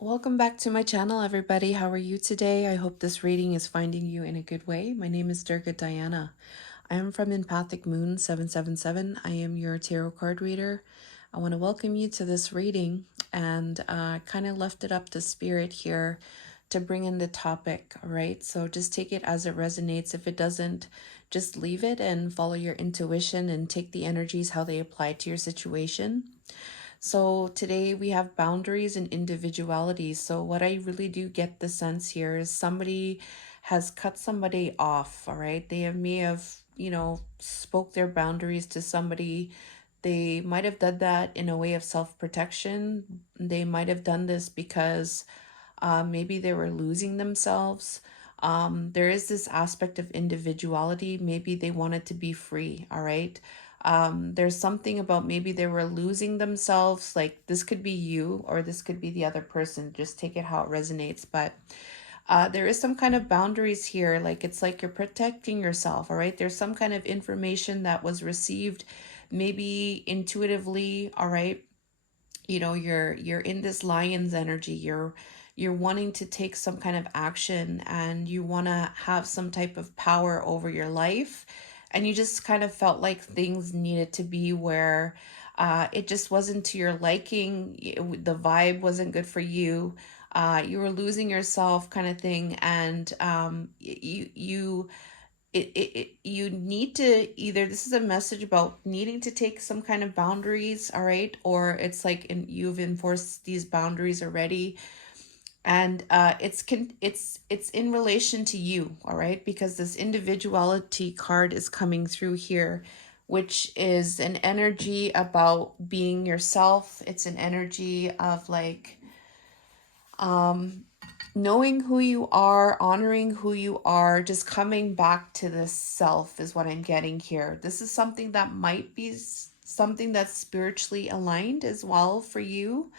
Welcome back to my channel, everybody. How are you today? I hope this reading is finding you in a good way. My name is Durga Diana. I am from Empathic Moon 777. I am your tarot card reader. I want to welcome you to this reading and kind of left it up to spirit here to bring in the topic, all right? So just take it as it resonates. If it doesn't, just leave it and follow your intuition and take the energies how they apply to your situation. So today we have boundaries and individuality. So what I really do get the sense here is somebody has cut somebody off, all right? May have, spoke their boundaries to somebody. They might have done that in a way of self-protection. They might have done this because maybe they were losing themselves. There is this aspect of individuality. Maybe they wanted to be free, all right? There's something about maybe they were losing themselves. Like this could be you or this could be the other person. Just take it how it resonates. But there is some kind of boundaries here. Like it's like you're protecting yourself, all right? There's some kind of information that was received maybe intuitively, all right? You're in this lion's energy. You're wanting to take some kind of action and you want to have some type of power over your life, and you just kind of felt like things needed to be where it just wasn't to your liking. The vibe wasn't good for you. You were losing yourself kind of thing, and you need to either, this is a message about needing to take some kind of boundaries, all right, or it's like you've enforced these boundaries already, and it's in relation to you, all right, because this individuality card is coming through here, which is an energy about being yourself. It's an energy of like knowing who you are, honoring who you are, just coming back to this self is what I'm getting here. This is something that might be something that's spiritually aligned as well for you,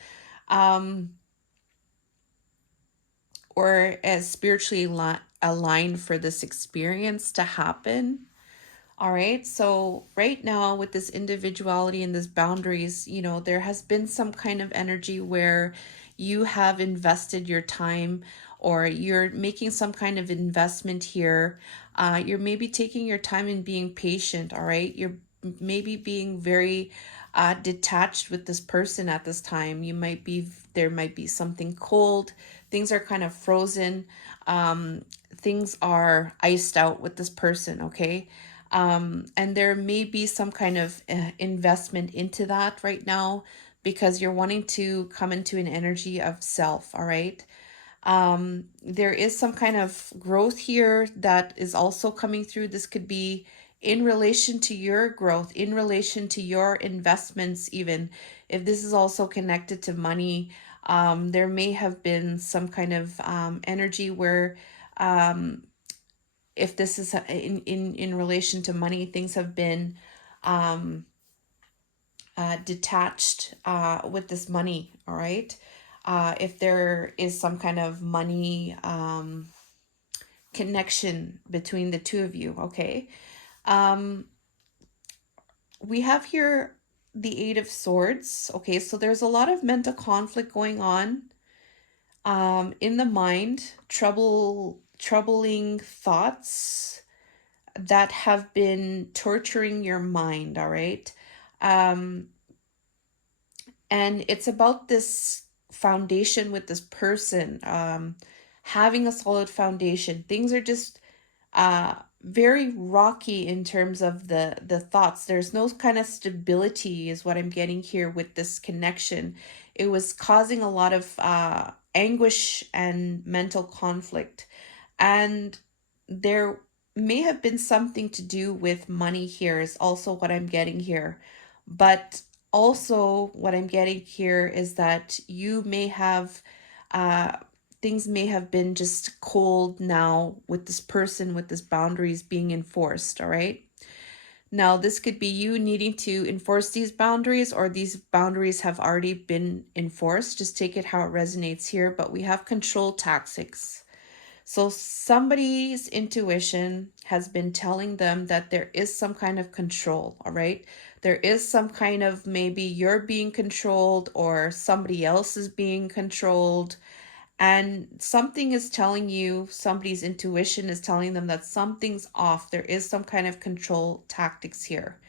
or as spiritually aligned for this experience to happen. All right. So right now with this individuality and this boundaries, there has been some kind of energy where you have invested your time, or you're making some kind of investment here. You're maybe taking your time and being patient. All right. You're maybe being very detached with this person at this time. There might be something cold. Things are kind of frozen. Things are iced out with this person. Okay. And there may be some kind of investment into that right now because you're wanting to come into an energy of self, all right? There is some kind of growth here that is also coming through. This could be in relation to your growth, in relation to your investments, even if this is also connected to money. There may have been some kind of energy where if this is in relation to money, things have been detached with this money, all right? If there is some kind of money connection between the two of you, okay? We have here the Eight of Swords, okay? So there's a lot of mental conflict going on in the mind, troubling thoughts that have been torturing your mind, all right? And it's about this foundation with this person, having a solid foundation. Things are just very rocky in terms of the thoughts. There's no kind of stability is what I'm getting here with this connection. It was causing a lot of anguish and mental conflict. And there may have been something to do with money here is also what I'm getting here. But also what I'm getting here is that you may have things may have been just cold now with this person, with this boundaries being enforced, all right? Now, this could be you needing to enforce these boundaries, or these boundaries have already been enforced. Just take it how it resonates here, but we have control tactics. So somebody's intuition has been telling them that there is some kind of control, all right? There is some kind of, maybe you're being controlled or somebody else is being controlled, and something is telling you, somebody's intuition is telling them that something's off. There is some kind of control tactics here.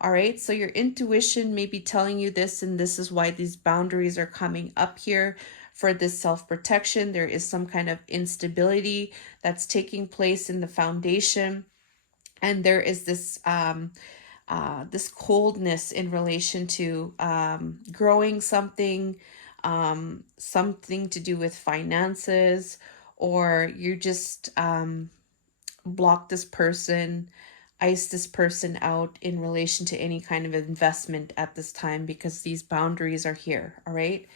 All right, so your intuition may be telling you this, and this is why these boundaries are coming up here for this self-protection. There is some kind of instability that's taking place in the foundation, and there is this coldness in relation to growing something, something to do with finances, or you just block this person, ice this person out in relation to any kind of investment at this time, because these boundaries are here. All right.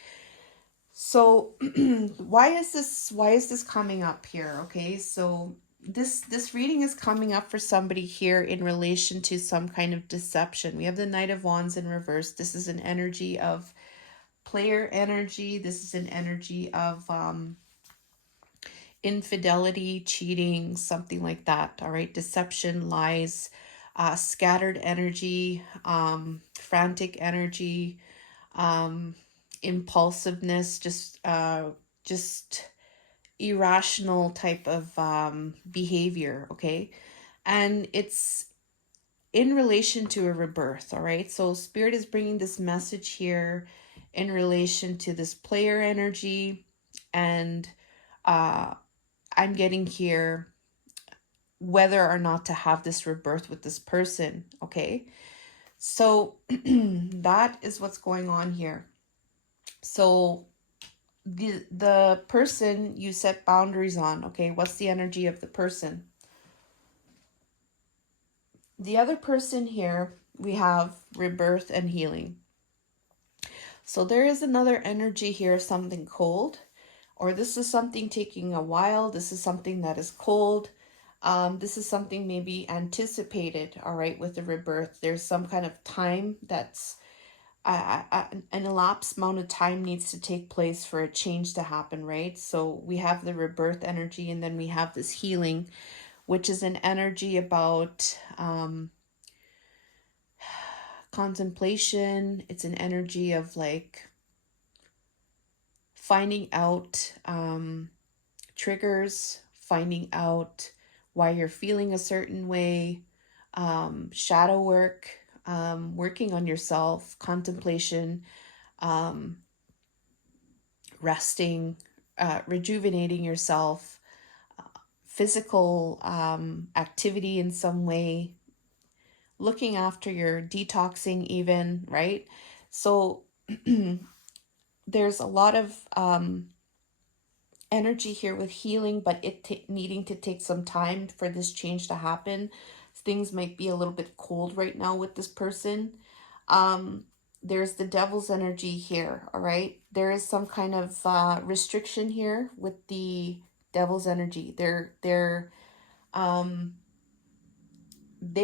So why is this coming up here? Okay, so this reading is coming up for somebody here in relation to some kind of deception. We have the Knight of Wands in reverse. This is an energy of player energy. This is an energy of infidelity, cheating, something like that. All right, deception, lies, scattered energy, frantic energy, impulsiveness, just irrational type of behavior. Okay, and it's in relation to a rebirth. All right, so spirit is bringing this message here in relation to this player energy, and I'm getting here whether or not to have this rebirth with this person. Okay, so that is what's going on here. So the person you set boundaries on. Okay, what's the energy of the person? The other person here, we have rebirth and healing. So there is another energy here of something cold, or this is something taking a while. This is something that is cold. This is something maybe anticipated. All right, with the rebirth, there's some kind of time that's an elapsed amount of time needs to take place for a change to happen, right? So we have the rebirth energy, and then we have this healing, which is an energy about contemplation. It's an energy of like finding out triggers, finding out why you're feeling a certain way, shadow work, working on yourself, contemplation, resting, rejuvenating yourself, physical activity in some way, looking after your detoxing even, right? So there's a lot of energy here with healing, but it needing to take some time for this change to happen. Things might be a little bit cold right now with this person. There's the devil's energy here. All right, there is some kind of restriction here with the devil's energy. They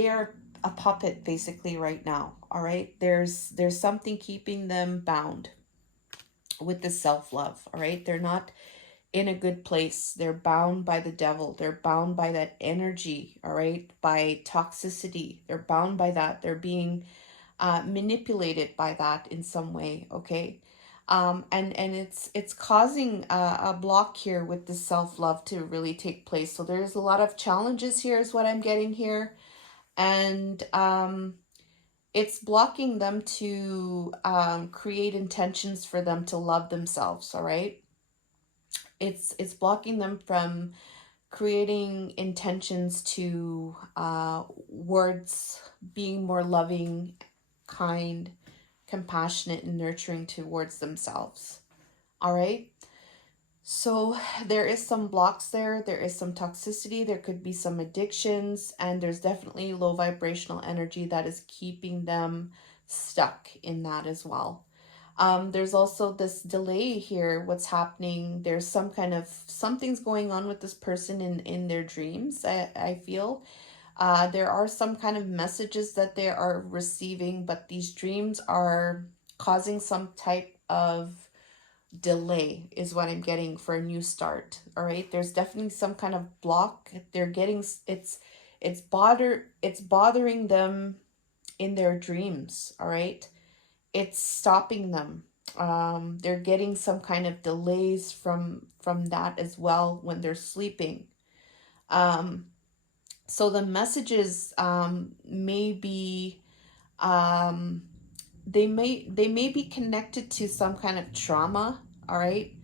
are a puppet basically right now. All right, there's something keeping them bound with the self-love. All right, they're not in a good place. They're bound by the devil. They're bound by that energy. All right, by toxicity. They're bound by that. They're being manipulated by that in some way. Okay, and it's causing a block here with the self-love to really take place. So there's a lot of challenges here is what I'm getting here, and it's blocking them to create intentions for them to love themselves. All right, it's blocking them from creating intentions to words being more loving, kind, compassionate, and nurturing towards themselves. All right, so there is some blocks there. There is some toxicity. There could be some addictions, and there's definitely low vibrational energy that is keeping them stuck in that as well. There's also this delay here. What's happening? There's some kind of something's going on with this person in their dreams. I feel there are some kind of messages that they are receiving, but these dreams are causing some type of delay is what I'm getting for a new start. All right, there's definitely some kind of block. They're getting it's bothering them in their dreams, all right? It's stopping them. They're getting some kind of delays from that as well when they're sleeping. Um, so the messages may be um, they may be connected to some kind of trauma, all right?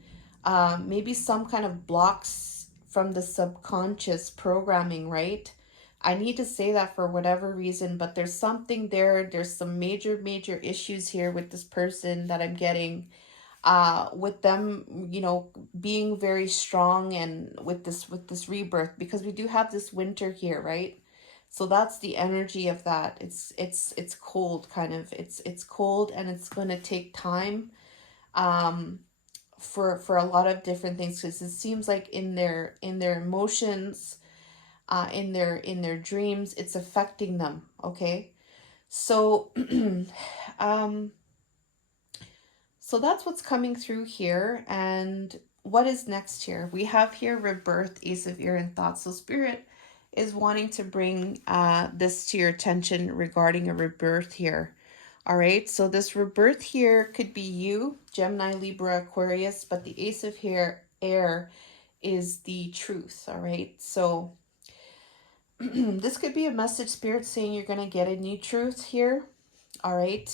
Maybe some kind of blocks from the subconscious programming, right? I need to say that for whatever reason, but there's something there. There's some major issues here with this person that I'm getting, with them, being very strong, and with this rebirth, because we do have this winter here, right? So that's the energy of that. It's cold, kind of. It's cold, and it's going to take time, um for a lot of different things, because it seems like in their emotions, in their dreams, it's affecting them. Okay, so um so that's what's coming through here. And what is next here? We have here rebirth, Ace of Ear, and thoughts. So spirit is wanting to bring this to your attention regarding a rebirth here. All right, so this rebirth here could be you, Gemini, Libra, Aquarius, but the Ace of Air is the truth. All right, so this could be a message, spirit, saying you're going to get a new truth here. All right,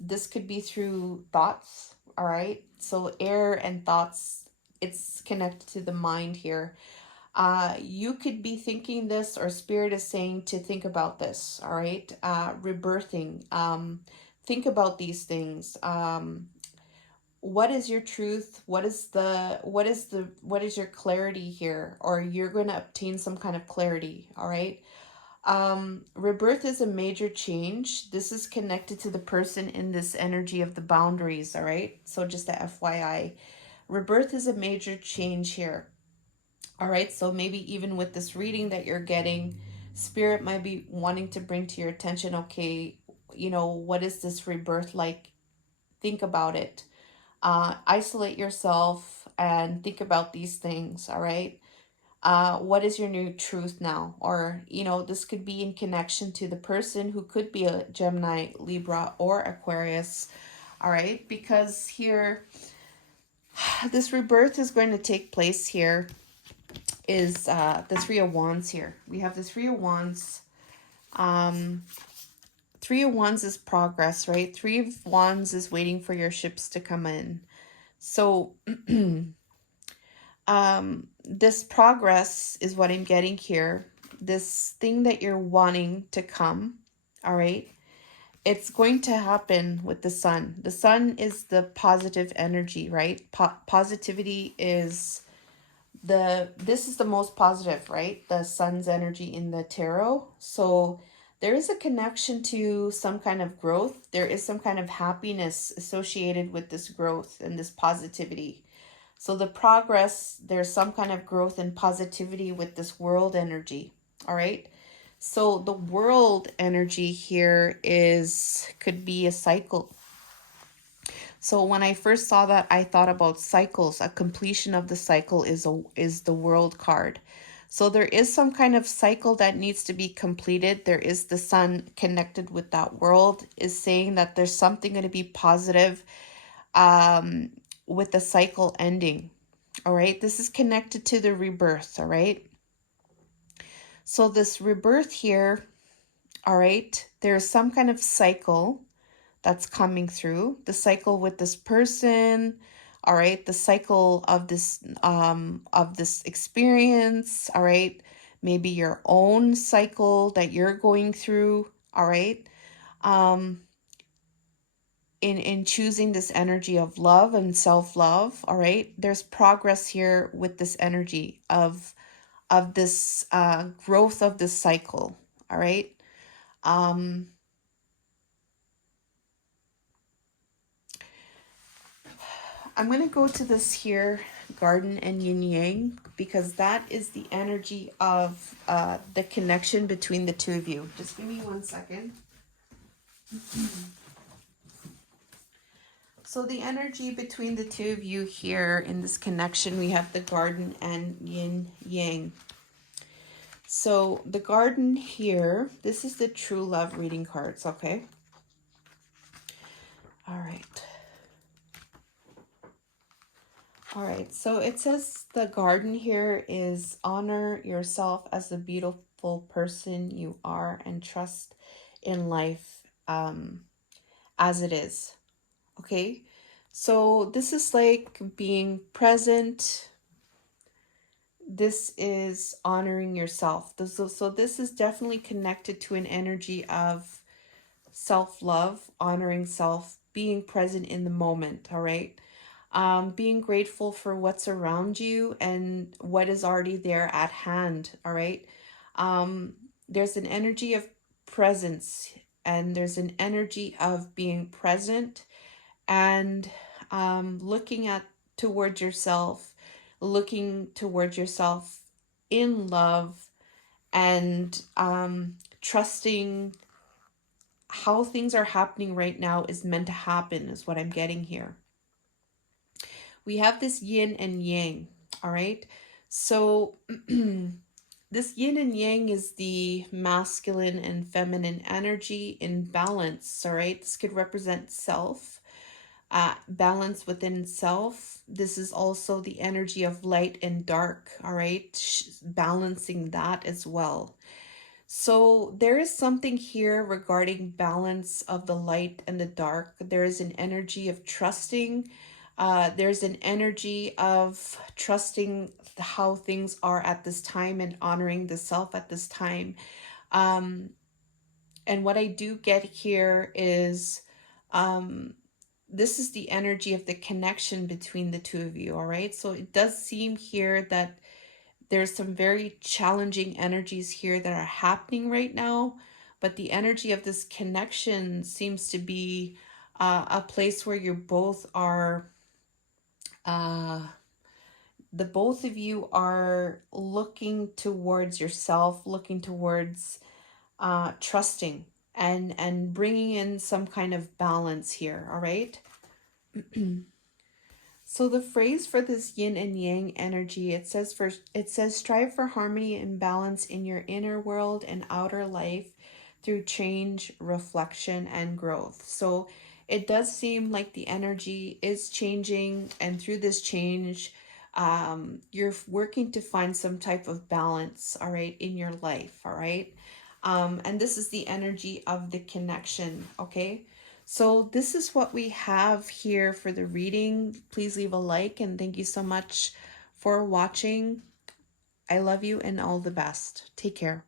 this could be through thoughts. All right, so air and thoughts, it's connected to the mind here. You could be thinking this, or spirit is saying to think about this. All right, rebirthing. Think about these things. What is your truth? What is your clarity here? Or you're going to obtain some kind of clarity. All right. Rebirth is a major change. This is connected to the person in this energy of the boundaries. All right. So just a FYI, rebirth is a major change here. All right, so maybe even with this reading that you're getting, spirit might be wanting to bring to your attention, okay, what is this rebirth like? Think about it. Isolate yourself and think about these things, all right? What is your new truth now? Or, this could be in connection to the person who could be a Gemini, Libra, or Aquarius, all right? Because here, this rebirth is going to take place here. Is the Three of Wands here. We have the Three of Wands. Three of Wands is progress, right? Three of Wands is waiting for your ships to come in. So this progress is what I'm getting here. This thing that you're wanting to come, all right? It's going to happen with the sun. The sun is the positive energy, right? Positivity is this is the most positive, right? The sun's energy in the tarot. So there is a connection to some kind of growth. There is some kind of happiness associated with this growth and this positivity. So the progress, there's some kind of growth and positivity with this world energy. All right. So the world energy here could be a cycle. So when I first saw that, I thought about cycles. A completion of the cycle is the world card. So there is some kind of cycle that needs to be completed. There is the sun connected with that world, is saying that there's something going to be positive with the cycle ending. All right. This is connected to the rebirth. All right. So this rebirth here, all right, there's some kind of cycle that's coming through, the cycle with this person, all right, the cycle of this experience, all right, maybe your own cycle that you're going through, all right, in choosing this energy of love and self-love, all right, there's progress here with this energy of this growth of this cycle, all right. I'm going to go to this here, garden and yin yang, because that is the energy of the connection between the two of you. Just give me 1 second. So the energy between the two of you here in this connection, we have the garden and yin yang. So the garden here, this is the true love reading cards, okay? All right. All right, so it says the garden here is honor yourself as the beautiful person you are and trust in life as it is. Okay, so this is like being present. This is honoring yourself. So this is definitely connected to an energy of self-love, honoring self, being present in the moment, all right? Being grateful for what's around you and what is already there at hand, all right? There's an energy of presence and there's an energy of being present and looking at towards yourself, looking towards yourself in love and trusting how things are happening right now is meant to happen is what I'm getting here. We have this yin and yang, all right? So this yin and yang is the masculine and feminine energy in balance, all right? This could represent self, balance within self. This is also the energy of light and dark, all right? Balancing that as well. So there is something here regarding balance of the light and the dark. There is an energy of trusting. There's an energy of trusting how things are at this time and honoring the self at this time. And what I do get here is this is the energy of the connection between the two of you, all right? So it does seem here that there's some very challenging energies here that are happening right now, but the energy of this connection seems to be a place where you both are, the both of you are looking towards yourself, looking towards trusting and bringing in some kind of balance here, all right? So the phrase for this yin and yang energy, it says strive for harmony and balance in your inner world and outer life through change, reflection, and growth. So it does seem like the energy is changing, and through this change, you're working to find some type of balance, all right, in your life, all right? And this is the energy of the connection, okay? So this is what we have here for the reading. Please leave a like and thank you so much for watching. I love you and all the best. Take care.